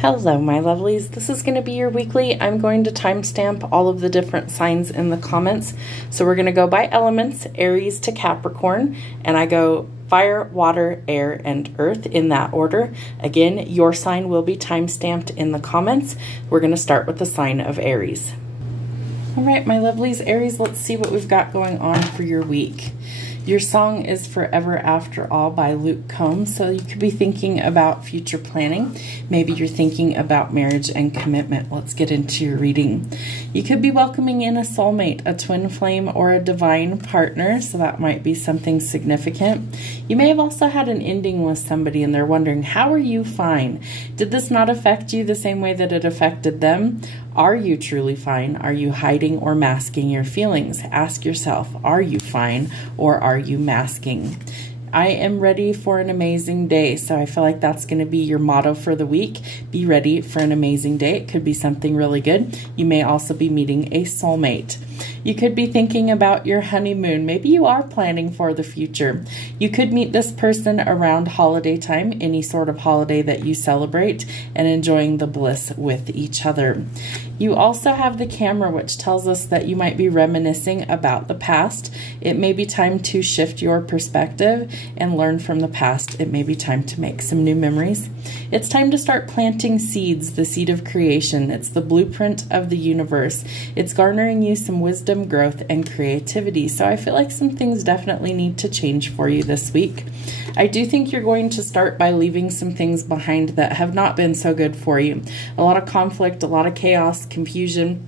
Hello, my lovelies. This is going to be your weekly. I'm going to timestamp all of the different signs in the comments. So we're going to go by elements, Aries to Capricorn, and I go fire, water, air, and earth in that order. Again, your sign will be timestamped in the comments. We're going to start with the sign of Aries. All right, my lovelies, Aries, let's see what we've got going on for your week. Your song is Forever After All by Luke Combs, so you could be thinking about future planning. Maybe you're thinking about marriage and commitment. Let's get into your reading. You could be welcoming in a soulmate, a twin flame, or a divine partner, so that might be something significant. You may have also had an ending with somebody and they're wondering, how are you fine? Did this not affect you the same way that it affected them? Are you truly fine? Are you hiding or masking your feelings? Ask yourself, are you fine or are you masking? I am ready for an amazing day. So I feel like that's going to be your motto for the week. Be ready for an amazing day. It could be something really good. You may also be meeting a soulmate. You could be thinking about your honeymoon. Maybe you are planning for the future. You could meet this person around holiday time, any sort of holiday that you celebrate, and enjoying the bliss with each other. You also have the camera, which tells us that you might be reminiscing about the past. It may be time to shift your perspective and learn from the past. It may be time to make some new memories. It's time to start planting seeds, the seed of creation. It's the blueprint of the universe. It's garnering you some wisdom, growth, and creativity. So I feel like some things definitely need to change for you this week. I do think you're going to start by leaving some things behind that have not been so good for you. A lot of conflict, a lot of chaos, confusion,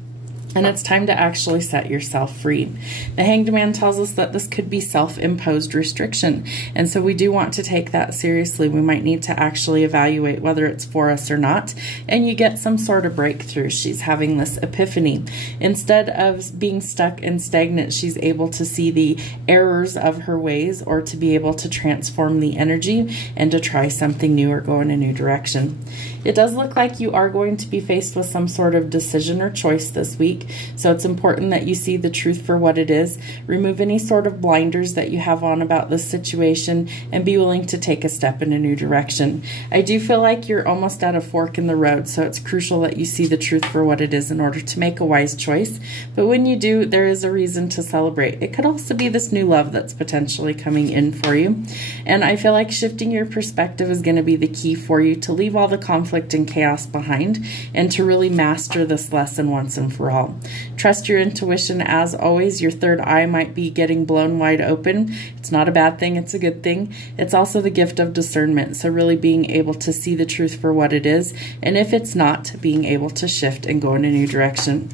and it's time to actually set yourself free. The Hanged Man tells us that this could be self-imposed restriction, and so we do want to take that seriously. We might need to actually evaluate whether it's for us or not, and you get some sort of breakthrough. She's having this epiphany. Instead of being stuck and stagnant, she's able to see the errors of her ways, or to be able to transform the energy and to try something new or go in a new direction. It does look like you are going to be faced with some sort of decision or choice this week. So it's important that you see the truth for what it is. Remove any sort of blinders that you have on about this situation and be willing to take a step in a new direction. I do feel like you're almost at a fork in the road, so it's crucial that you see the truth for what it is in order to make a wise choice. But when you do, there is a reason to celebrate. It could also be this new love that's potentially coming in for you. And I feel like shifting your perspective is going to be the key for you to leave all the conflict and chaos behind and to really master this lesson once and for all. Trust your intuition as always. Your third eye might be getting blown wide open. It's not a bad thing, it's a good thing. It's also the gift of discernment, so really being able to see the truth for what it is, and if it's not, being able to shift and go in a new direction.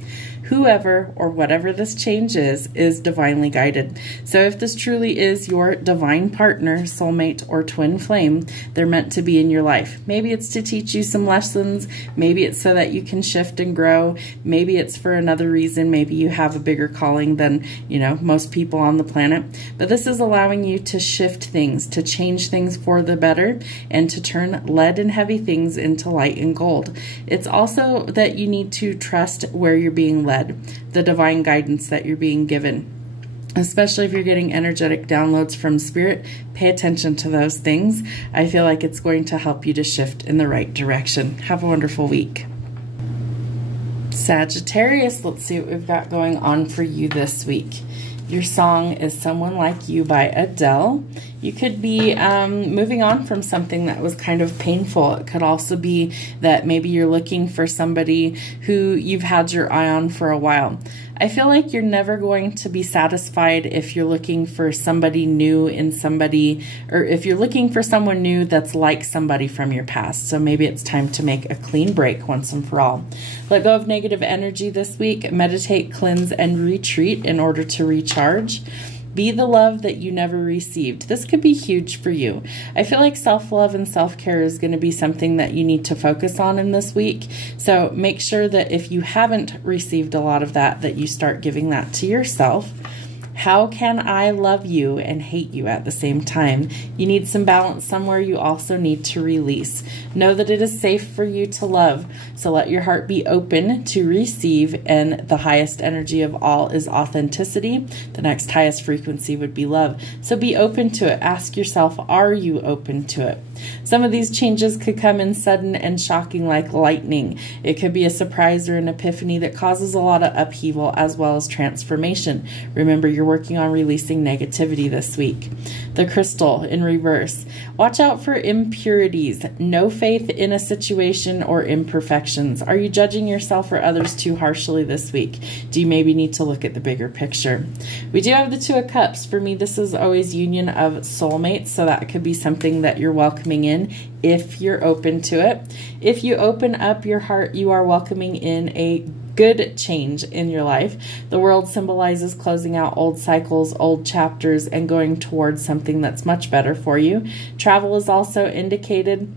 Whoever or whatever this change is divinely guided. So if this truly is your divine partner, soulmate, or twin flame, they're meant to be in your life. Maybe it's to teach you some lessons. Maybe it's so that you can shift and grow. Maybe it's for another reason. Maybe you have a bigger calling than, most people on the planet. But this is allowing you to shift things, to change things for the better, and to turn lead and heavy things into light and gold. It's also that you need to trust where you're being led, the divine guidance that you're being given. Especially if you're getting energetic downloads from spirit, pay attention to those things. I feel like it's going to help you to shift in the right direction. Have a wonderful week. Sagittarius, let's see what we've got going on for you this week. Your song is Someone Like You by Adele. You could be moving on from something that was kind of painful. It could also be that maybe you're looking for somebody who you've had your eye on for a while. I feel like you're never going to be satisfied if you're looking for somebody new in somebody, or if you're looking for someone new that's like somebody from your past. So maybe it's time to make a clean break once and for all. Let go of negative energy this week. Meditate, cleanse, and retreat in order to recharge. Be the love that you never received. This could be huge for you. I feel like self-love and self-care is going to be something that you need to focus on in this week. So make sure that if you haven't received a lot of that, that you start giving that to yourself. How can I love you and hate you at the same time? You need some balance somewhere. You also need to release. Know that it is safe for you to love. So let your heart be open to receive, and the highest energy of all is authenticity. The next highest frequency would be love. So be open to it. Ask yourself, are you open to it? Some of these changes could come in sudden and shocking like lightning. It could be a surprise or an epiphany that causes a lot of upheaval as well as transformation. Remember, you're working on releasing negativity this week. The crystal in reverse. Watch out for impurities. No faith in a situation or imperfections. Are you judging yourself or others too harshly this week? Do you maybe need to look at the bigger picture? We do have the Two of Cups. For me, this is always union of soulmates, so that could be something that you're welcoming in if you're open to it. If you open up your heart, you are welcoming in a good change in your life. The world symbolizes closing out old cycles, old chapters, and going towards something that's much better for you. Travel is also indicated.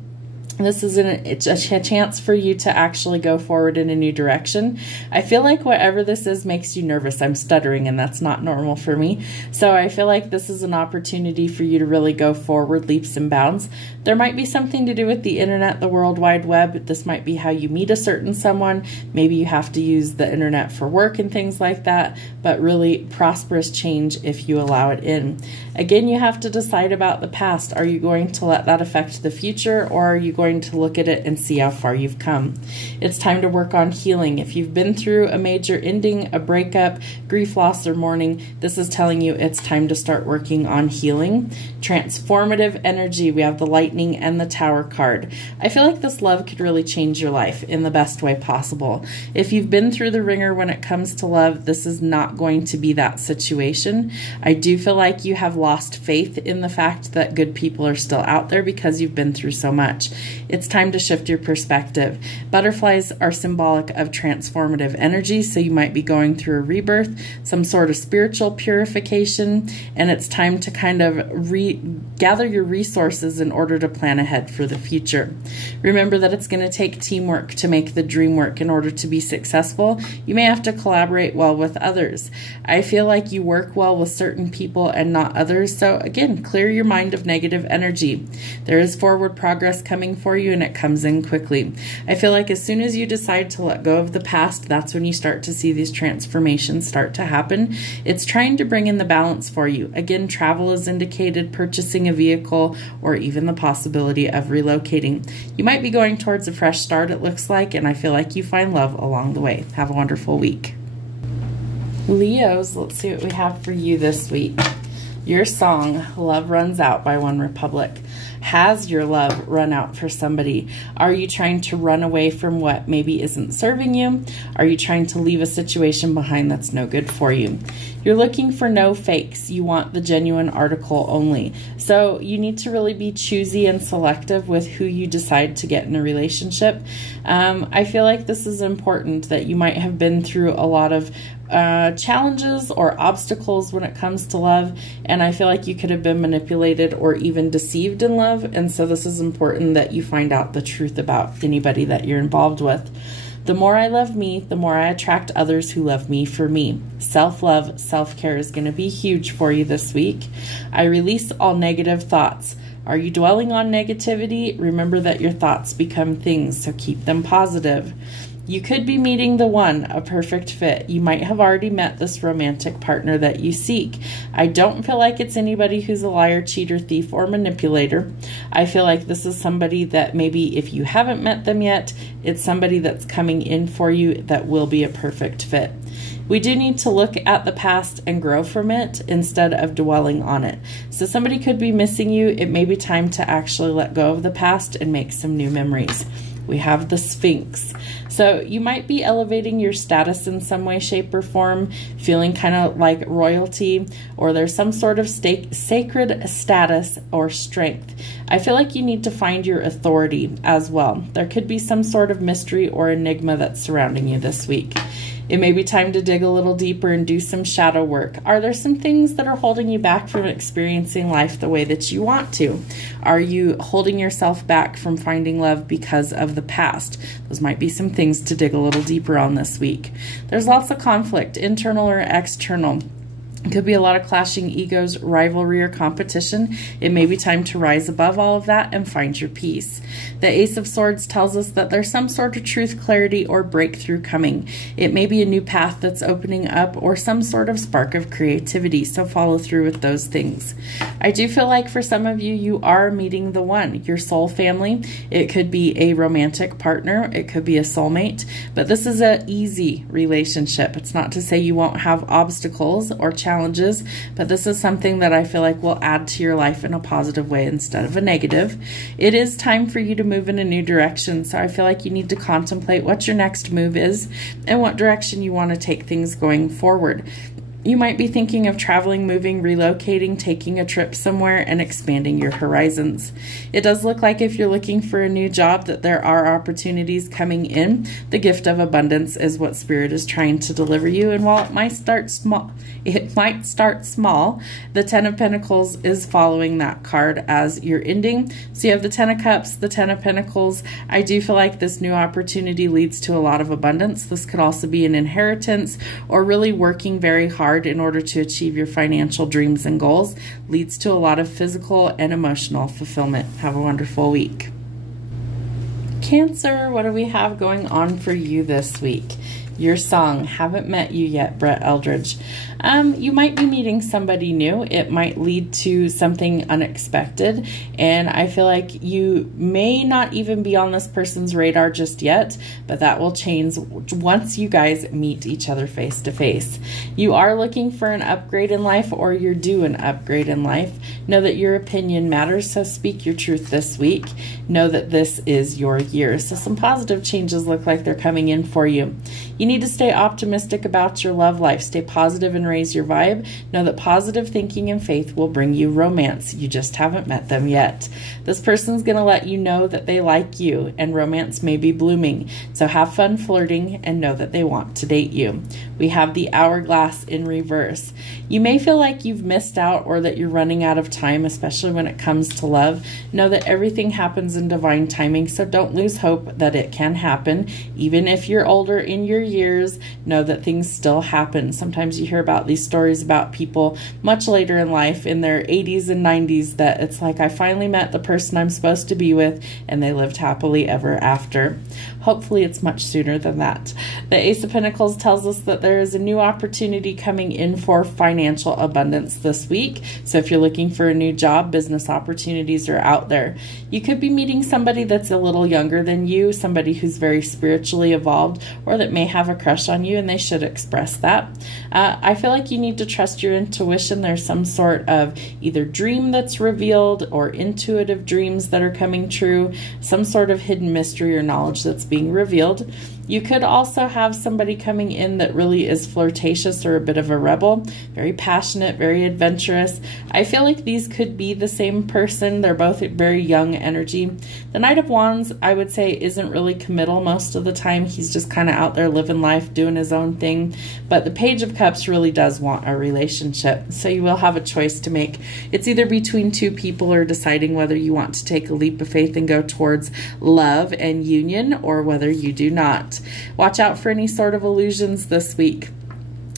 This is a chance for you to actually go forward in a new direction. I feel like whatever this is makes you nervous. I'm stuttering, and that's not normal for me. So I feel like this is an opportunity for you to really go forward leaps and bounds. There might be something to do with the internet, the World Wide Web. This might be how you meet a certain someone. Maybe you have to use the internet for work and things like that, but really prosperous change if you allow it in. Again, you have to decide about the past. Are you going to let that affect the future, or are you going to look at it and see how far you've come? It's time to work on healing. If you've been through a major ending, a breakup, grief, loss, or mourning, this is telling you it's time to start working on healing. Transformative energy. We have the Lightning and the Tower card. I feel like this love could really change your life in the best way possible. If you've been through the ringer when it comes to love, this is not going to be that situation. I do feel like you have lost faith in the fact that good people are still out there because you've been through so much. It's time to shift your perspective. Butterflies are symbolic of transformative energy, so you might be going through a rebirth, some sort of spiritual purification, and it's time to kind of gather your resources in order to plan ahead for the future. Remember that it's going to take teamwork to make the dream work. In order to be successful, you may have to collaborate well with others. I feel like you work well with certain people and not others, so again, clear your mind of negative energy. There is forward progress coming for you, and it comes in quickly. I feel like as soon as you decide to let go of the past, that's when you start to see these transformations start to happen. It's trying to bring in the balance for you. Again, travel is indicated, purchasing a vehicle, or even the possibility of relocating. You might be going towards a fresh start, it looks like, and I feel like you find love along the way. Have a wonderful week. Leos, let's see what we have for you this week. Your song, Love Runs Out by One Republic. Has your love run out for somebody? Are you trying to run away from what maybe isn't serving you? Are you trying to leave a situation behind that's no good for you? You're looking for no fakes. You want the genuine article only. So you need to really be choosy and selective with who you decide to get in a relationship. I feel like this is important, that you might have been through a lot of challenges or obstacles when it comes to love, and I feel like you could have been manipulated or even deceived in love, and so this is important that you find out the truth about anybody that you're involved with. The more I love me, the more I attract others who love me for me. Self-love, self-care is going to be huge for you this week. I release all negative thoughts. Are you dwelling on negativity? Remember that your thoughts become things, so keep them positive. You could be meeting the one, a perfect fit. You might have already met this romantic partner that you seek. I don't feel like it's anybody who's a liar, cheater, thief, or manipulator. I feel like this is somebody that maybe if you haven't met them yet, it's somebody that's coming in for you that will be a perfect fit. We do need to look at the past and grow from it instead of dwelling on it. So somebody could be missing you. It may be time to actually let go of the past and make some new memories. We have the Sphinx. So you might be elevating your status in some way, shape, or form, feeling kind of like royalty, or there's some sort of sacred status or strength. I feel like you need to find your authority as well. There could be some sort of mystery or enigma that's surrounding you this week. It may be time to dig a little deeper and do some shadow work. Are there some things that are holding you back from experiencing life the way that you want to? Are you holding yourself back from finding love because of the past? Those might be some things to dig a little deeper on this week. There's lots of conflict, internal or external. It could be a lot of clashing egos, rivalry, or competition. It may be time to rise above all of that and find your peace. The Ace of Swords tells us that there's some sort of truth, clarity, or breakthrough coming. It may be a new path that's opening up or some sort of spark of creativity, so follow through with those things. I do feel like for some of you, you are meeting the one, your soul family. It could be a romantic partner. It could be a soulmate, but this is an easy relationship. It's not to say you won't have obstacles or challenges, but this is something that I feel like will add to your life in a positive way instead of a negative. It is time for you to move in a new direction, so I feel like you need to contemplate what your next move is and what direction you want to take things going forward. You might be thinking of traveling, moving, relocating, taking a trip somewhere, and expanding your horizons. It does look like if you're looking for a new job that there are opportunities coming in. The gift of abundance is what Spirit is trying to deliver you, and while it might start small, the Ten of Pentacles is following that card as your ending. So you have the Ten of Cups, the Ten of Pentacles. I do feel like this new opportunity leads to a lot of abundance. This could also be an inheritance or really working very hard in order to achieve your financial dreams and goals. Leads to a lot of physical and emotional fulfillment. Have a wonderful week. Cancer, what do we have going on for you this week? Your song, Haven't Met You Yet, Brett Eldridge. You might be meeting somebody new. It might lead to something unexpected, and I feel like you may not even be on this person's radar just yet, but that will change once you guys meet each other face to face. You are looking for an upgrade in life, or you're due an upgrade in life. Know that your opinion matters, so speak your truth this week. Know that this is your year. So some positive changes look like they're coming in for you. You need to stay optimistic about your love life. Stay positive and raise your vibe. Know that positive thinking and faith will bring you romance. You just haven't met them yet. This person's going to let you know that they like you, and romance may be blooming. So have fun flirting and know that they want to date you. We have the hourglass in reverse. You may feel like you've missed out or that you're running out of time, especially when it comes to love. Know that everything happens in divine timing, so don't lose hope that it can happen. Even if you're older in your years, know that things still happen. Sometimes you hear about these stories about people much later in life, in their 80s and 90s, that it's like, I finally met the person I'm supposed to be with, and they lived happily ever after. Hopefully it's much sooner than that. The Ace of Pentacles tells us that there is a new opportunity coming in for financial abundance this week. So if you're looking for a new job, business opportunities are out there. You could be meeting somebody that's a little younger than you, somebody who's very spiritually evolved, or that may have a crush on you, and they should express that. I feel like you need to trust your intuition. There's some sort of either dream that's revealed or intuitive dreams that are coming true, some sort of hidden mystery or knowledge that's being revealed. You could also have somebody coming in that really is flirtatious or a bit of a rebel, very passionate, very adventurous. I feel like these could be the same person. They're both very young energy. The Knight of Wands, I would say, isn't really committal most of the time. He's just kind of out there living life, doing his own thing. But the Page of Cups really does want a relationship. So you will have a choice to make. It's either between two people or deciding whether you want to take a leap of faith and go towards love and union, or whether you do not. Watch out for any sort of illusions this week.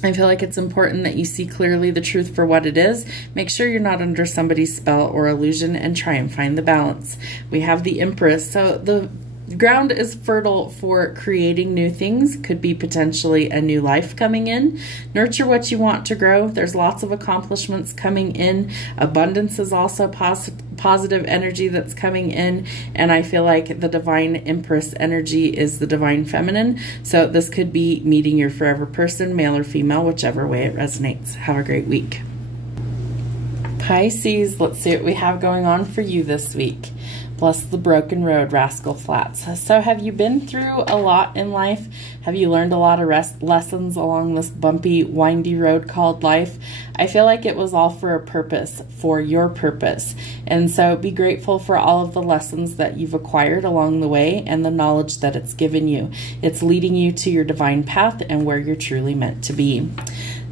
I feel like it's important that you see clearly the truth for what it is. Make sure you're not under somebody's spell or illusion, and try and find the balance. We have the Empress. So the ground is fertile for creating new things. Could be potentially a new life coming in. Nurture what you want to grow. There's lots of accomplishments coming in. Abundance is also positive energy that's coming in, and I feel like the Divine Empress energy is the Divine Feminine. So this could be meeting your forever person, male or female, whichever way it resonates. Have a great week. Pisces, let's see what we have going on for you this week. Bless the broken road, Rascal Flats. So have you been through a lot in life? Have you learned a lot of lessons along this bumpy, windy road called life? I feel like it was all for a purpose, for your purpose. And so be grateful for all of the lessons that you've acquired along the way and the knowledge that it's given you. It's leading you to your divine path and where you're truly meant to be.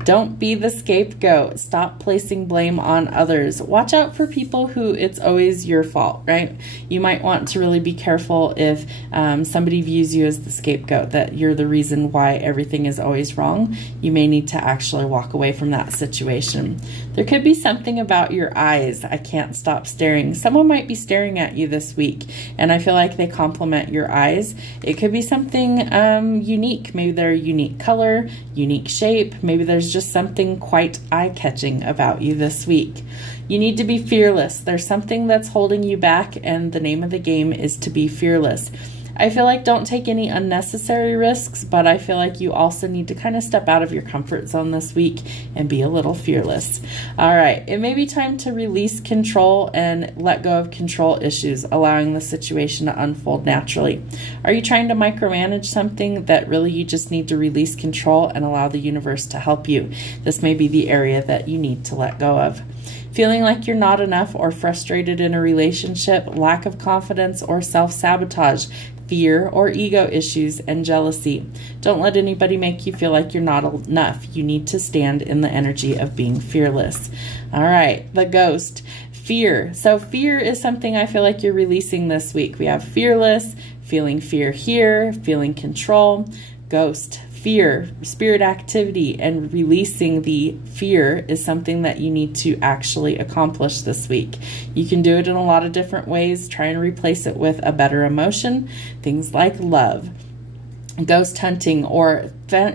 Don't be the scapegoat. Stop placing blame on others. Watch out for people who it's always your fault, right? You might want to really be careful if somebody views you as the scapegoat, that you're the reason why everything is always wrong. You may need to actually walk away from that situation. There could be something about your eyes. I can't stop staring. Someone might be staring at you this week, and I feel like they complement your eyes. It could be something unique. Maybe they're a unique color, unique shape. Maybe there's just something quite eye-catching about you this week. You need to be fearless. There's something that's holding you back, and the name of the game is to be fearless. I feel like don't take any unnecessary risks, but I feel like you also need to kind of step out of your comfort zone this week and be a little fearless. All right, it may be time to release control and let go of control issues, allowing the situation to unfold naturally. Are you trying to micromanage something that really you just need to release control and allow the universe to help you? This may be the area that you need to let go of. Feeling like you're not enough or frustrated in a relationship, lack of confidence or self-sabotage, fear or ego issues, and jealousy. Don't let anybody make you feel like you're not enough. You need to stand in the energy of being fearless. All right, the ghost. Fear. So fear is something I feel like you're releasing this week. We have fearless, feeling fear here, feeling control, ghost. Fear, spirit activity, and releasing the fear is something that you need to actually accomplish this week. You can do it in a lot of different ways. Try and replace it with a better emotion, things like love. Ghost hunting or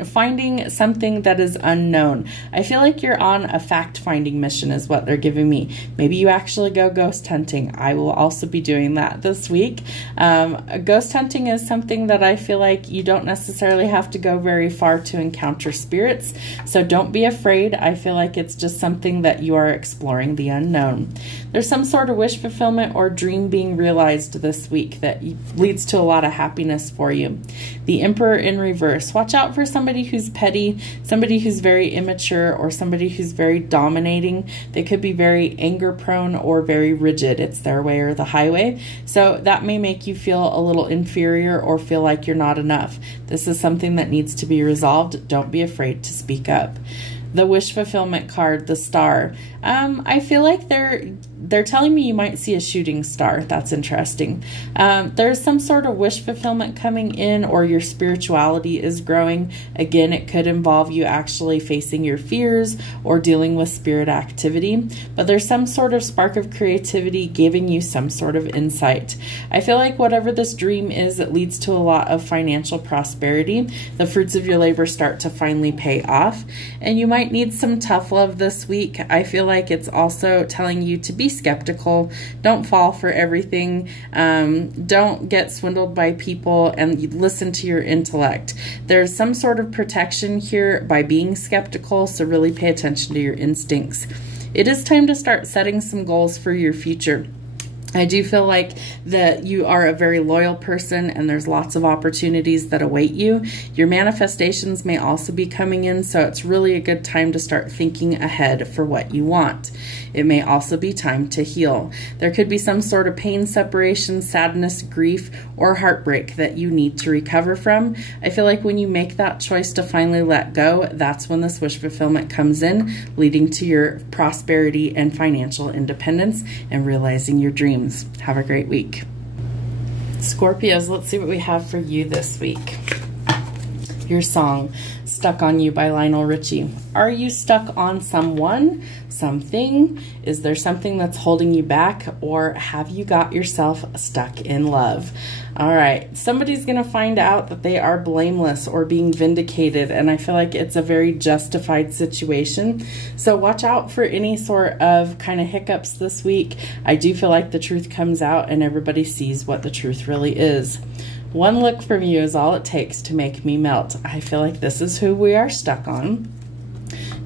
finding something that is unknown. I feel like you're on a fact-finding mission is what they're giving me. Maybe you actually go ghost hunting. I will also be doing that this week. Ghost hunting is something that I feel like you don't necessarily have to go very far to encounter spirits, so don't be afraid. I feel like it's just something that you are exploring the unknown. There's some sort of wish fulfillment or dream being realized this week that leads to a lot of happiness for you. The Emperor in reverse. Watch out for somebody who's petty, somebody who's very immature, or somebody who's very dominating. They could be very anger prone or very rigid. It's their way or the highway. So that may make you feel a little inferior or feel like you're not enough. This is something that needs to be resolved. Don't be afraid to speak up. The wish fulfillment card, the star. I feel like they're telling me you might see a shooting star. That's interesting. There's some sort of wish fulfillment coming in, or your spirituality is growing. Again, it could involve you actually facing your fears or dealing with spirit activity, but there's some sort of spark of creativity giving you some sort of insight. I feel like whatever this dream is, it leads to a lot of financial prosperity. The fruits of your labor start to finally pay off, and you might need some tough love this week. I feel like it's also telling you to be skeptical. Don't fall for everything. Don't get swindled by people, and listen to your intellect. There's some sort of protection here by being skeptical, so really pay attention to your instincts. It is time to start setting some goals for your future. I do feel like that you are a very loyal person, and there's lots of opportunities that await you. Your manifestations may also be coming in, so it's really a good time to start thinking ahead for what you want. It may also be time to heal. There could be some sort of pain, separation, sadness, grief, or heartbreak that you need to recover from. I feel like when you make that choice to finally let go, that's when this wish fulfillment comes in, leading to your prosperity and financial independence and realizing your dreams. Have a great week. Scorpios, let's see what we have for you this week. Your song, Stuck on You by Lionel Richie. Are you stuck on someone, something? Is there something that's holding you back, or have you got yourself stuck in love? All right, somebody's going to find out that they are blameless or being vindicated, and I feel like it's a very justified situation. So watch out for any sort of kind of hiccups this week. I do feel like the truth comes out and everybody sees what the truth really is. One look from you is all it takes to make me melt. I feel like this is who we are stuck on.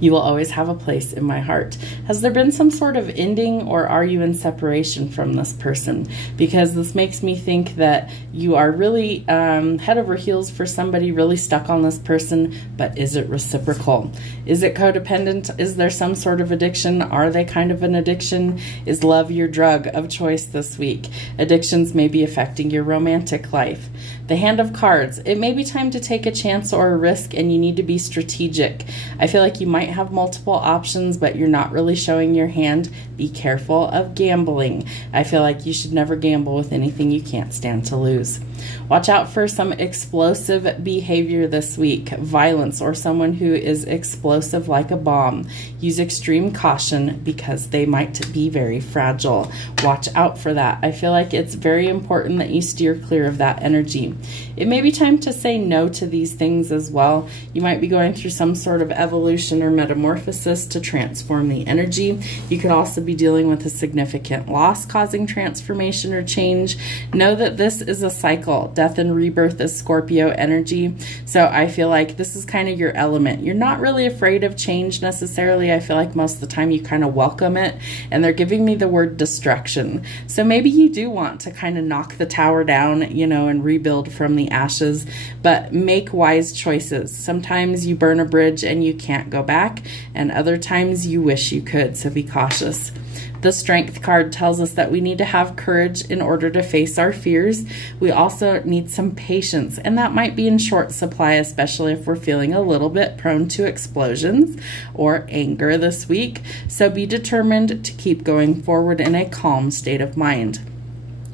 You will always have a place in my heart. Has there been some sort of ending, or are you in separation from this person? Because this makes me think that you are really head over heels for somebody, really stuck on this person, but is it reciprocal? Is it codependent? Is there some sort of addiction? Are they kind of an addiction? Is love your drug of choice this week? Addictions may be affecting your romantic life. The Hand of Cards. It may be time to take a chance or a risk, and you need to be strategic. I feel like you might might have multiple options, but you're not really showing your hand. Be careful of gambling. I feel like you should never gamble with anything you can't stand to lose. Watch out for some explosive behavior this week, violence, or someone who is explosive like a bomb. Use extreme caution because they might be very fragile. Watch out for that. I feel like it's very important that you steer clear of that energy. It may be time to say no to these things as well. You might be going through some sort of evolution or metamorphosis to transform the energy. You could also be dealing with a significant loss causing transformation or change. Know that this is a cycle. Death and rebirth is Scorpio energy. So I feel like this is kind of your element. You're not really afraid of change necessarily. I feel like most of the time you kind of welcome it, and they're giving me the word destruction. So maybe you do want to kind of knock the tower down, you know, and rebuild from the ashes, but make wise choices. Sometimes you burn a bridge and you can't go back, and other times you wish you could, so be cautious. The Strength card tells us that we need to have courage in order to face our fears. We also need some patience, and that might be in short supply, especially if we're feeling a little bit prone to explosions or anger this week. So be determined to keep going forward in a calm state of mind.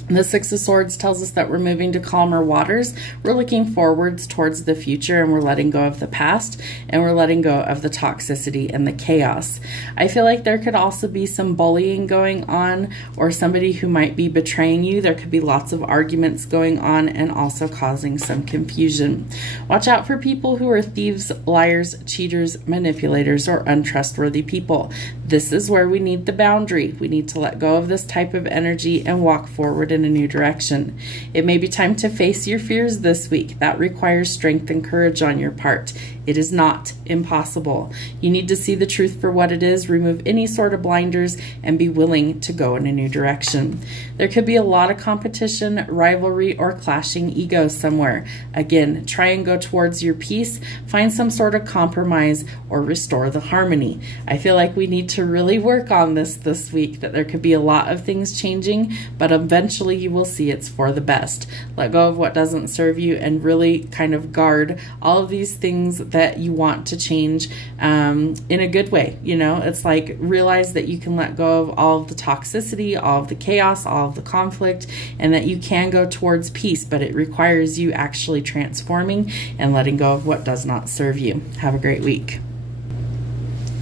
The Six of Swords tells us that we're moving to calmer waters. We're looking forwards towards the future, and we're letting go of the past, and we're letting go of the toxicity and the chaos. I feel like there could also be some bullying going on, or somebody who might be betraying you. There could be lots of arguments going on and also causing some confusion. Watch out for people who are thieves, liars, cheaters, manipulators, or untrustworthy people. This is where we need the boundary. We need to let go of this type of energy and walk forward in a new direction. It may be time to face your fears this week. That requires strength and courage on your part. It is not impossible. You need to see the truth for what it is, remove any sort of blinders, and be willing to go in a new direction. There could be a lot of competition, rivalry, or clashing egos somewhere. Again, try and go towards your peace, find some sort of compromise, or restore the harmony. I feel like we need to really work on this week, that there could be a lot of things changing, but eventually you will see it's for the best. Let go of what doesn't serve you and really kind of guard all of these things that you want to change in a good way. You know, it's like realize that you can let go of all of the toxicity, all of the chaos, all of the conflict, and that you can go towards peace, but it requires you actually transforming and letting go of what does not serve you. Have a great week.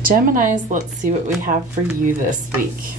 Geminis, let's see what we have for you this week.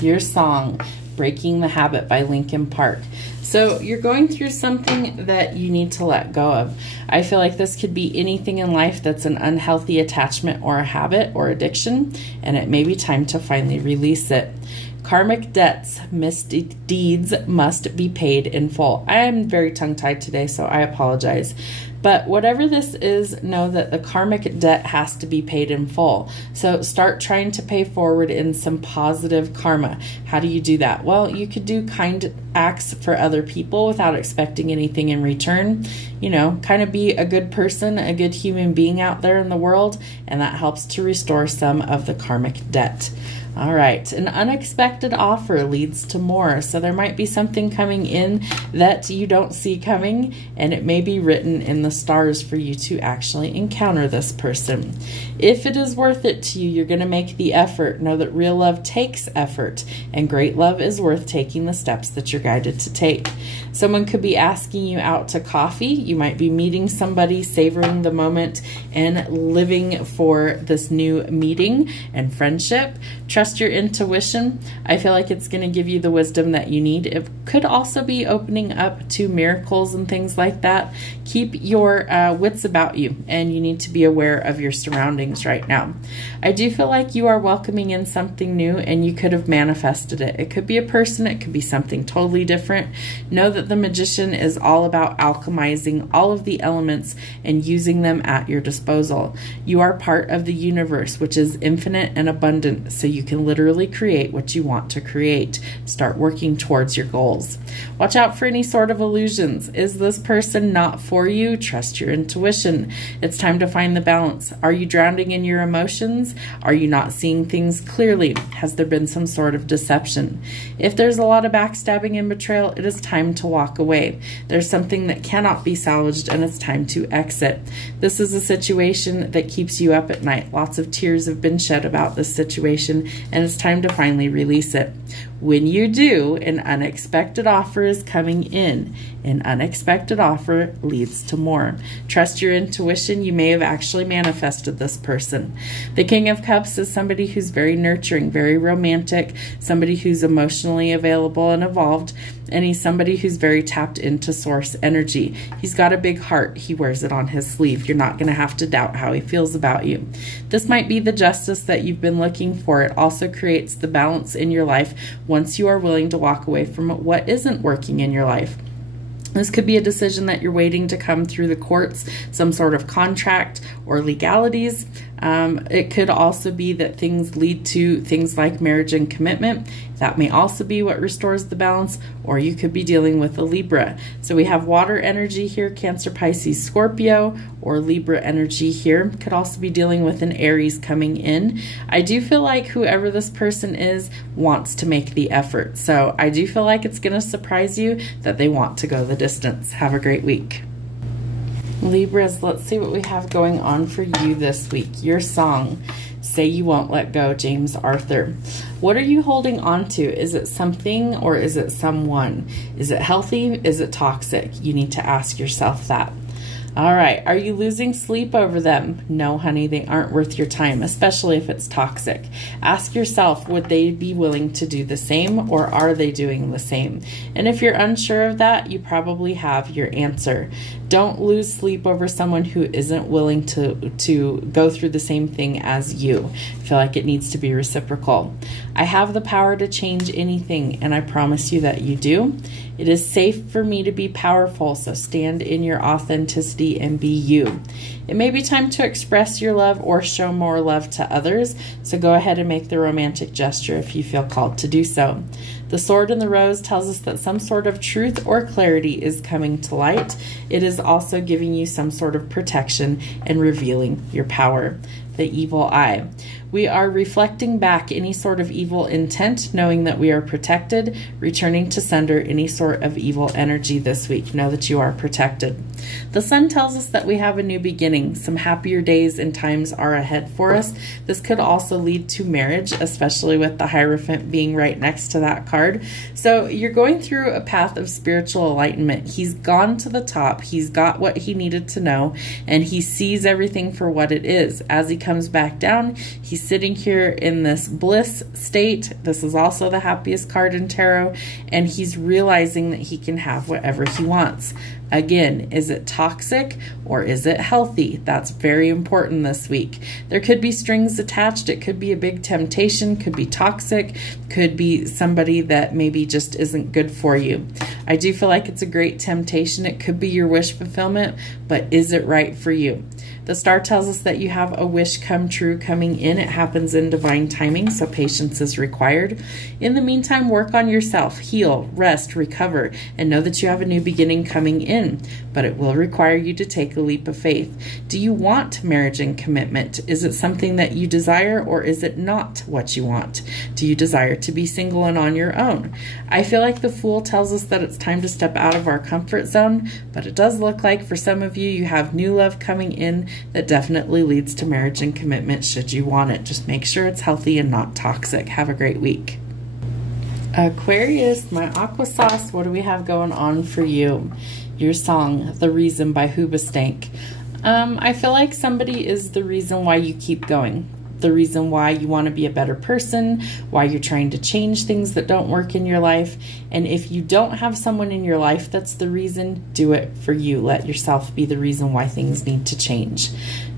Your song, Breaking the Habit by Linkin Park. So you're going through something that you need to let go of. I feel like this could be anything in life that's an unhealthy attachment or a habit or addiction, and it may be time to finally release it. Karmic debts, misdeeds must be paid in full. I am very tongue-tied today, so I apologize. But whatever this is, know that the karmic debt has to be paid in full. So start trying to pay forward in some positive karma. How do you do that? Well, you could do kind acts for other people without expecting anything in return. You know, kind of be a good person, a good human being out there in the world, and that helps to restore some of the karmic debt. All right, an unexpected offer leads to more. So there might be something coming in that you don't see coming, and it may be written in the stars for you to actually encounter this person. If it is worth it to you, you're going to make the effort. Know that real love takes effort, and great love is worth taking the steps that you're guided to take. Someone could be asking you out to coffee. You might be meeting somebody, savoring the moment, and living for this new meeting and friendship. Trust your intuition. I feel like it's going to give you the wisdom that you need. It could also be opening up to miracles and things like that. Keep your wits about you, and you need to be aware of your surroundings right now. I do feel like you are welcoming in something new, and you could have manifested it. It could be a person. It could be something totally different. Know that the Magician is all about alchemizing all of the elements and using them at your disposal. You are part of the universe, which is infinite and abundant, so you can literally create what you want to create. Start working towards your goals. Watch out for any sort of illusions. Is this person not for you? Trust your intuition. It's time to find the balance. Are you drowning in your emotions? Are you not seeing things clearly? Has there been some sort of deception? If there's a lot of backstabbing and betrayal, it is time to walk away. There's something that cannot be salvaged, and it's time to exit. This is a situation that keeps you up at night. Lots of tears have been shed about this situation, and it's time to finally release it. When you do, an unexpected offer is coming in. An unexpected offer leads to more. Trust your intuition. You may have actually manifested this person. The King of Cups is somebody who's very nurturing, very romantic, somebody who's emotionally available and evolved, and he's somebody who's very tapped into source energy. He's got a big heart. He wears it on his sleeve. You're not going to have to doubt how he feels about you. This might be the justice that you've been looking for. It also creates the balance in your life once you are willing to walk away from what isn't working in your life. This could be a decision that you're waiting to come through the courts, some sort of contract or legalities. It could also be that things lead to things like marriage and commitment. That may also be what restores the balance, or you could be dealing with a Libra. So we have water energy here, Cancer, Pisces, Scorpio, or Libra energy here. Could also be dealing with an Aries coming in. I do feel like whoever this person is wants to make the effort. So I do feel like it's going to surprise you that they want to go the distance. Have a great week. Libras, let's see what we have going on for you this week. Your song, Say You Won't Let Go, James Arthur. What are you holding on to? Is it something or is it someone? Is it healthy? Is it toxic? You need to ask yourself that. All right, are you losing sleep over them? No, honey, they aren't worth your time, especially if it's toxic. Ask yourself, would they be willing to do the same, or are they doing the same? And if you're unsure of that, you probably have your answer. Don't lose sleep over someone who isn't willing to go through the same thing as you. I feel like it needs to be reciprocal. I have the power to change anything, and I promise you that you do. It is safe for me to be powerful, so stand in your authenticity and be you. It may be time to express your love or show more love to others, so go ahead and make the romantic gesture if you feel called to do so. The Sword and the Rose tells us that some sort of truth or clarity is coming to light. It is also giving you some sort of protection and revealing your power. The Evil Eye. We are reflecting back any sort of evil intent, knowing that we are protected, returning to sender any sort of evil energy this week. Know that you are protected. The Sun tells us that we have a new beginning. Some happier days and times are ahead for us. This could also lead to marriage, especially with the Hierophant being right next to that card. So you're going through a path of spiritual enlightenment. He's gone to the top. He's got what he needed to know, and he sees everything for what it is. As he comes back down, he's sitting here in this bliss state. This is also the happiest card in tarot, and he's realizing that he can have whatever he wants. Again, is it toxic or is it healthy? That's very important this week. There could be strings attached. It could be a big temptation, could be toxic, could be somebody that maybe just isn't good for you. I do feel like it's a great temptation. It could be your wish fulfillment, but is it right for you? The Star tells us that you have a wish come true coming in. It happens in divine timing, so patience is required. In the meantime, work on yourself, heal, rest, recover, and know that you have a new beginning coming in, but it will require you to take a leap of faith. Do you want marriage and commitment? Is it something that you desire, or is it not what you want? Do you desire to be single and on your own? I feel like the Fool tells us that it's time to step out of our comfort zone, but it does look like for some of you, you have new love coming in that definitely leads to marriage and commitment should you want it. Just make sure it's healthy and not toxic. Have a great week. Aquarius, my aqua sauce, what do we have going on for you? Your song, The Reason by Hoobastank. I feel like somebody is the reason why you keep going. The reason why you want to be a better person, why you're trying to change things that don't work in your life. And if you don't have someone in your life that's the reason, do it for you. Let yourself be the reason why things need to change.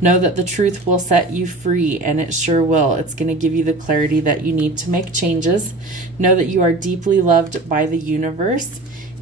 Know that the truth will set you free, and it sure will. It's going to give you the clarity that you need to make changes. Know that you are deeply loved by the universe.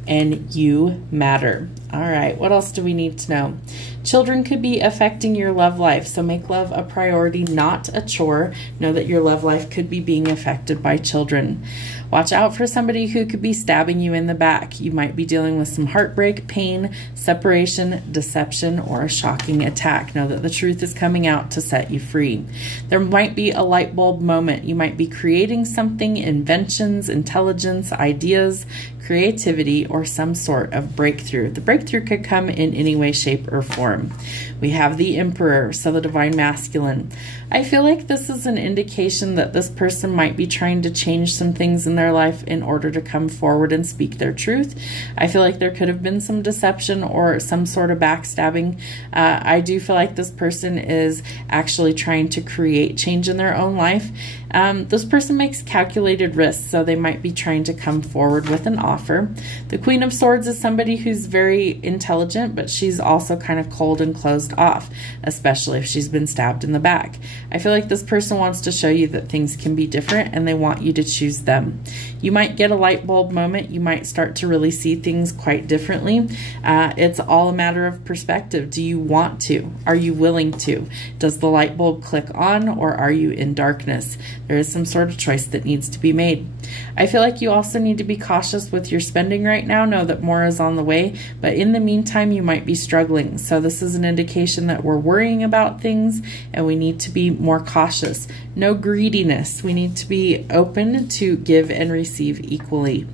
and you matter. All right, what else do we need to know? Children could be affecting your love life, so make love a priority, not a chore. Know that your love life could be being affected by children. Watch out for somebody who could be stabbing you in the back. You might be dealing with some heartbreak, pain, separation, deception, or a shocking attack. Know that the truth is coming out to set you free. There might be a light bulb moment. You might be creating something, inventions, intelligence, ideas, creativity, or some sort of breakthrough. The breakthrough could come in any way, shape, or form. We have the Emperor, so the divine masculine. I feel like this is an indication that this person might be trying to change some things in their life in order to come forward and speak their truth. I feel like there could have been some deception or some sort of backstabbing. I do feel like this person is actually trying to create change in their own life. This person makes calculated risks, so they might be trying to come forward with an offer. The Queen of Swords is somebody who's very intelligent, but she's also kind of cold and closed off, especially if she's been stabbed in the back. I feel like this person wants to show you that things can be different and they want you to choose them. You might get a light bulb moment. You might start to really see things quite differently. It's all a matter of perspective. Do you want to? Are you willing to? Does the light bulb click on, or are you in darkness? There is some sort of choice that needs to be made. I feel like you also need to be cautious with your spending right now. Know that more is on the way, but in the meantime, you might be struggling. So this is an indication that we're worrying about things and we need to be more cautious. No greediness. We need to be open to give and receive equally.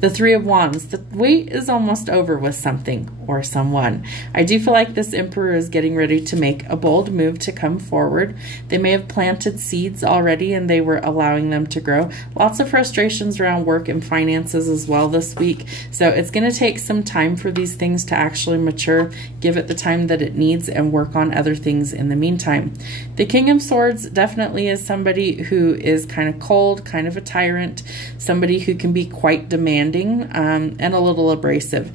The Three of Wands. The wait is almost over with something or someone. I do feel like this Emperor is getting ready to make a bold move to come forward. They may have planted seeds already and they were allowing them to grow. Lots of frustrations around work and finances as well this week. So it's going to take some time for these things to actually mature. Give it the time that it needs and work on other things in the meantime. The King of Swords definitely is somebody who is kind of cold, kind of a tyrant, somebody who can be quite demanding and a little abrasive.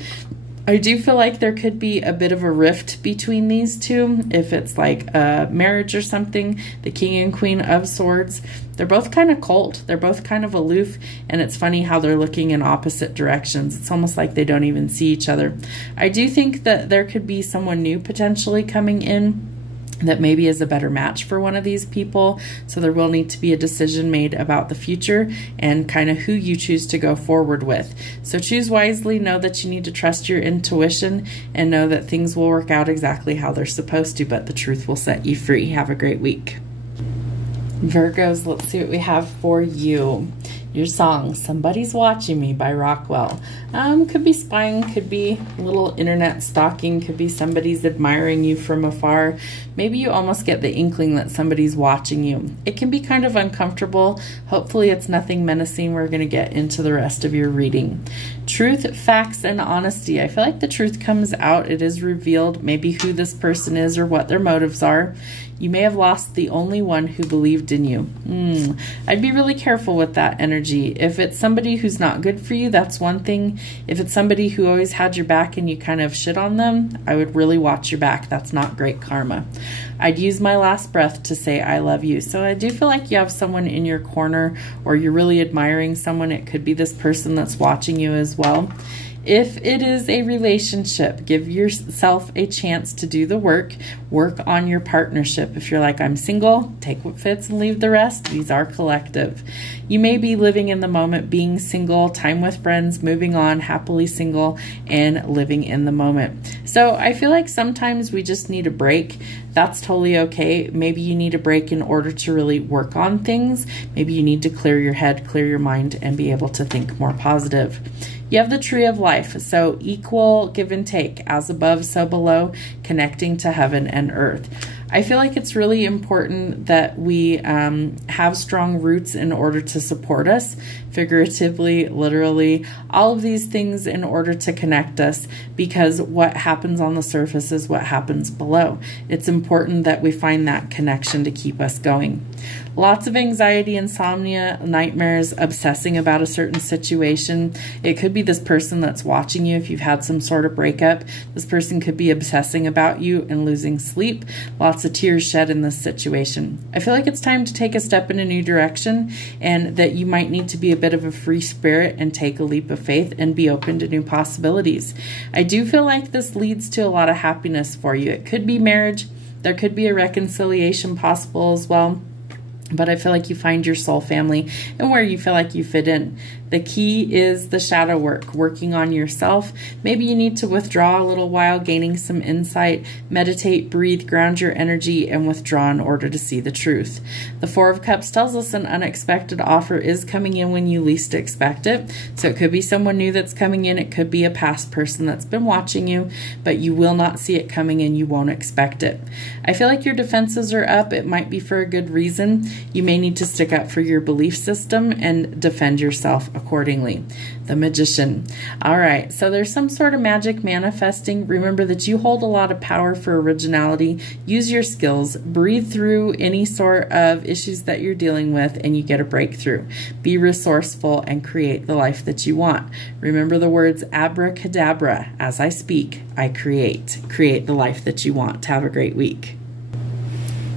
I do feel like there could be a bit of a rift between these two. If it's like a marriage or something, the King and Queen of Swords, they're both kind of cold. They're both kind of aloof, and it's funny how they're looking in opposite directions. It's almost like they don't even see each other. I do think that there could be someone new potentially coming in that maybe is a better match for one of these people. So there will need to be a decision made about the future and kind of who you choose to go forward with. So choose wisely, know that you need to trust your intuition, and know that things will work out exactly how they're supposed to, but the truth will set you free. Have a great week. Virgos, let's see what we have for you. Your song, Somebody's Watching Me by Rockwell. Could be spying, could be a little internet stalking, could be somebody's admiring you from afar. Maybe you almost get the inkling that somebody's watching you. It can be kind of uncomfortable. Hopefully it's nothing menacing. We're going to get into the rest of your reading. Truth, facts, and honesty. I feel like the truth comes out. It is revealed, maybe who this person is or what their motives are. You may have lost the only one who believed in you. I'd be really careful with that energy. If it's somebody who's not good for you, that's one thing. If it's somebody who always had your back and you kind of shit on them, I would really watch your back. That's not great karma. I'd use my last breath to say I love you. So I do feel like you have someone in your corner, or you're really admiring someone. It could be this person that's watching you as well. If it is a relationship, give yourself a chance to do the work. Work on your partnership. If you're like, I'm single, take what fits and leave the rest. These are collective. You may be living in the moment, being single, time with friends, moving on, happily single, and living in the moment. So I feel like sometimes we just need a break. That's totally okay. Maybe you need a break in order to really work on things. Maybe you need to clear your head, clear your mind, and be able to think more positive. You have the Tree of Life, so equal give and take, as above, so below, connecting to heaven and earth. I feel like it's really important that we have strong roots in order to support us, figuratively, literally, all of these things in order to connect us, because what happens on the surface is what happens below. It's important that we find that connection to keep us going. Lots of anxiety, insomnia, nightmares, obsessing about a certain situation. It could be this person that's watching you if you've had some sort of breakup. This person could be obsessing about you and losing sleep. Lots lots of tears shed in this situation. I feel like it's time to take a step in a new direction, and that you might need to be a bit of a free spirit and take a leap of faith and be open to new possibilities. I do feel like this leads to a lot of happiness for you. It could be marriage. There could be a reconciliation possible as well. But I feel like you find your soul family and where you feel like you fit in. The key is the shadow work, working on yourself. Maybe you need to withdraw a little while, gaining some insight, meditate, breathe, ground your energy, and withdraw in order to see the truth. The Four of Cups tells us an unexpected offer is coming in when you least expect it. So it could be someone new that's coming in. It could be a past person that's been watching you, but you will not see it coming in. You won't expect it. I feel like your defenses are up. It might be for a good reason. You may need to stick up for your belief system and defend yourself accordingly. The Magician. All right, so there's some sort of magic manifesting. Remember that you hold a lot of power for originality. Use your skills. Breathe through any sort of issues that you're dealing with, and you get a breakthrough. Be resourceful and create the life that you want. Remember the words abracadabra. As I speak, I create. Create the life that you want. Have a great week.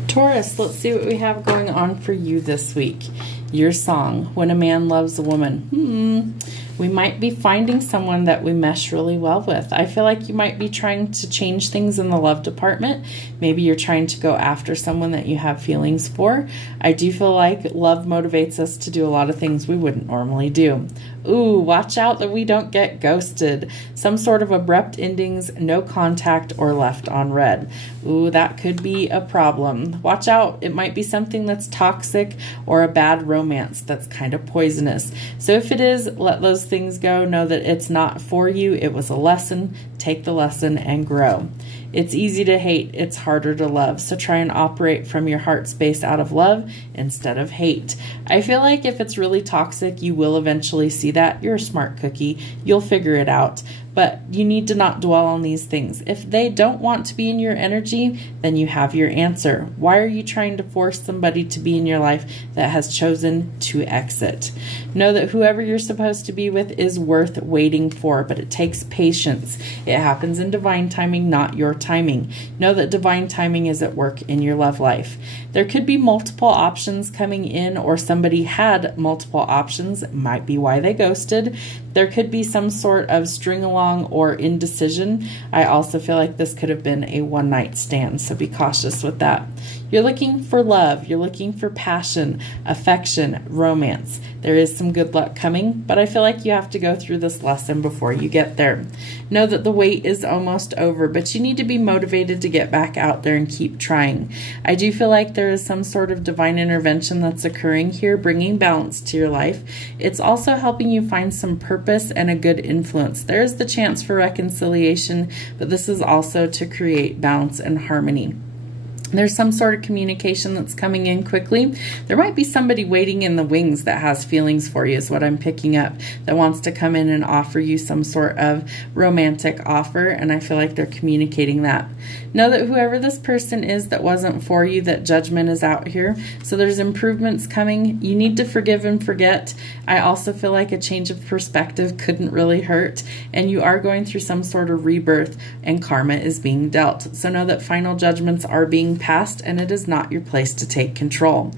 Taurus, let's see what we have going on for you this week. Your song, When a Man Loves a Woman. We might be finding someone that we mesh really well with. I feel like you might be trying to change things in the love department. Maybe you're trying to go after someone that you have feelings for. I do feel like love motivates us to do a lot of things we wouldn't normally do. Ooh, watch out that we don't get ghosted. Some sort of abrupt endings, no contact, or left on red. Ooh, that could be a problem. Watch out. It might be something that's toxic or a bad romance that's kind of poisonous. So if it is, let those things go. Know that it's not for you. It was a lesson. Take the lesson and grow. It's easy to hate. It's harder to love. So try and operate from your heart space out of love instead of hate. I feel like if it's really toxic, you will eventually see that. You're a smart cookie. You'll figure it out. But you need to not dwell on these things. If they don't want to be in your energy, then you have your answer. Why are you trying to force somebody to be in your life that has chosen to exit? Know that whoever you're supposed to be with is worth waiting for, but it takes patience. It happens in divine timing, not your timing. Know that divine timing is at work in your love life. There could be multiple options coming in, or somebody had multiple options. It might be why they ghosted. There could be some sort of string along or indecision. I also feel like this could have been a one-night stand, so be cautious with that. You're looking for love. You're looking for passion, affection, romance. There is some good luck coming, but I feel like you have to go through this lesson before you get there. Know that the wait is almost over, but you need to be motivated to get back out there and keep trying. I do feel like there is some sort of divine intervention that's occurring here, bringing balance to your life. It's also helping you find some purpose and a good influence. There is the chance for reconciliation, but this is also to create balance and harmony. There's some sort of communication that's coming in quickly. There might be somebody waiting in the wings that has feelings for you is what I'm picking up, that wants to come in and offer you some sort of romantic offer, and I feel like they're communicating that. Know that whoever this person is that wasn't for you, that judgment is out here. So there's improvements coming. You need to forgive and forget. I also feel like a change of perspective couldn't really hurt, and you are going through some sort of rebirth and karma is being dealt. So know that final judgments are being passed, and it is not your place to take control.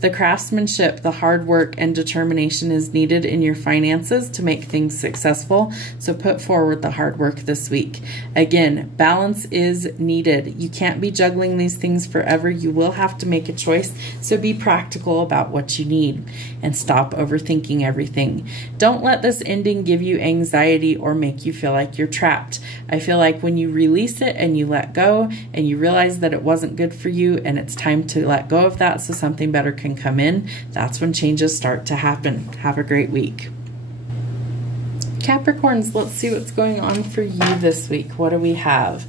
The craftsmanship, the hard work, and determination is needed in your finances to make things successful, so put forward the hard work this week. Again, balance is needed. You can't be juggling these things forever. You will have to make a choice, so be practical about what you need and stop overthinking everything. Don't let this ending give you anxiety or make you feel like you're trapped. I feel like when you release it and you let go and you realize that it wasn't good for you and it's time to let go of that so something better can come in, that's when changes start to happen. Have a great week. Capricorns, let's see what's going on for you this week. What do we have?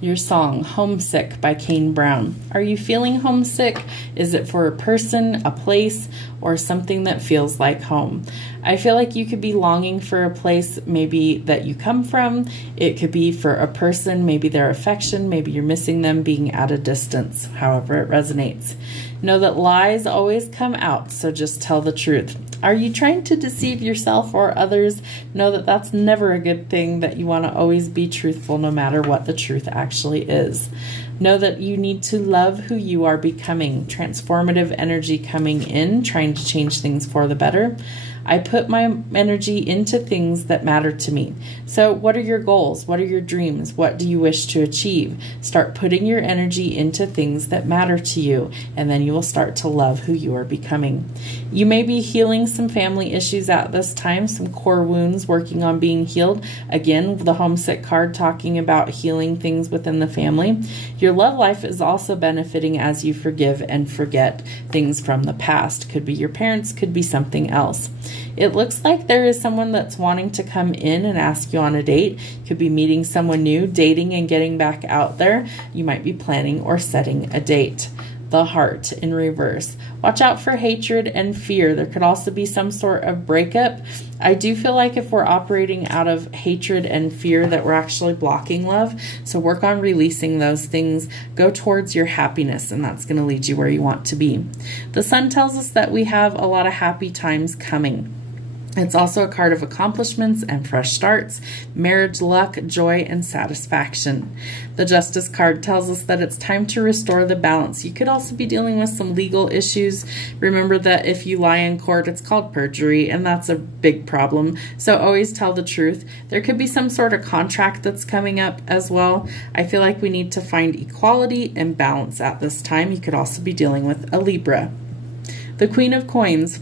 Your song, Homesick by Kane Brown. Are you feeling homesick? Is it for a person, a place, or something that feels like home? I feel like you could be longing for a place maybe that you come from. It could be for a person, maybe their affection, maybe you're missing them being at a distance, however it resonates. Know that lies always come out, so just tell the truth. Are you trying to deceive yourself or others? Know that that's never a good thing, that you want to always be truthful no matter what the truth actually is. Know that you need to love who you are becoming. Transformative energy coming in, trying to change things for the better. I put my energy into things that matter to me. So what are your goals? What are your dreams? What do you wish to achieve? Start putting your energy into things that matter to you, and then you will start to love who you are becoming. You may be healing some family issues at this time, some core wounds working on being healed. Again, the homesick card talking about healing things within the family. Your love life is also benefiting as you forgive and forget things from the past. Could be your parents, could be something else. It looks like there is someone that's wanting to come in and ask you on a date. Could be meeting someone new, dating and getting back out there. You might be planning or setting a date. The Heart in reverse. Watch out for hatred and fear. There could also be some sort of breakup. I do feel like if we're operating out of hatred and fear that we're actually blocking love. So work on releasing those things. Go towards your happiness, and that's going to lead you where you want to be. The Sun tells us that we have a lot of happy times coming. It's also a card of accomplishments and fresh starts, marriage, luck, joy, and satisfaction. The Justice card tells us that it's time to restore the balance. You could also be dealing with some legal issues. Remember that if you lie in court, it's called perjury, and that's a big problem. So always tell the truth. There could be some sort of contract that's coming up as well. I feel like we need to find equality and balance at this time. You could also be dealing with a Libra. The Queen of Coins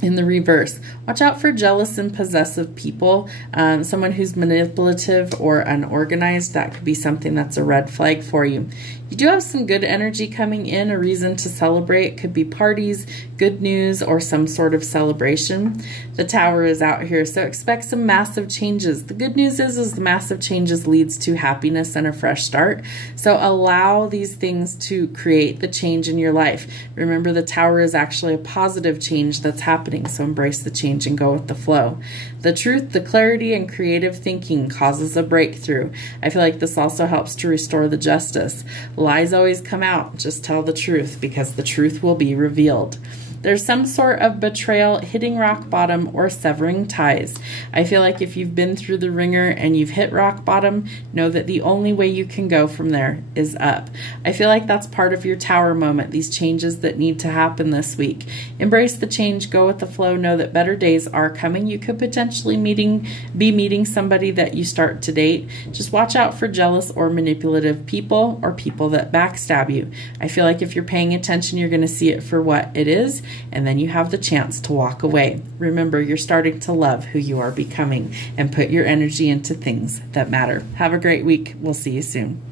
in the reverse. Watch out for jealous and possessive people. Someone who's manipulative or unorganized. That could be something that's a red flag for you. You do have some good energy coming in, a reason to celebrate. It could be parties, good news, or some sort of celebration. The Tower is out here, so expect some massive changes. The good news is the massive changes leads to happiness and a fresh start. So allow these things to create the change in your life. Remember, the Tower is actually a positive change that's happening, so embrace the change and go with the flow. The truth, the clarity, and creative thinking causes a breakthrough. I feel like this also helps to restore the Justice. Lies always come out. Just tell the truth, because the truth will be revealed. There's some sort of betrayal, hitting rock bottom, or severing ties. I feel like if you've been through the ringer and you've hit rock bottom, know that the only way you can go from there is up. I feel like that's part of your Tower moment, these changes that need to happen this week. Embrace the change, go with the flow, know that better days are coming. You could potentially be meeting somebody that you start to date. Just watch out for jealous or manipulative people, or people that backstab you. I feel like if you're paying attention, you're going to see it for what it is, and then you have the chance to walk away. Remember, you're starting to love who you are becoming, and put your energy into things that matter. Have a great week. We'll see you soon.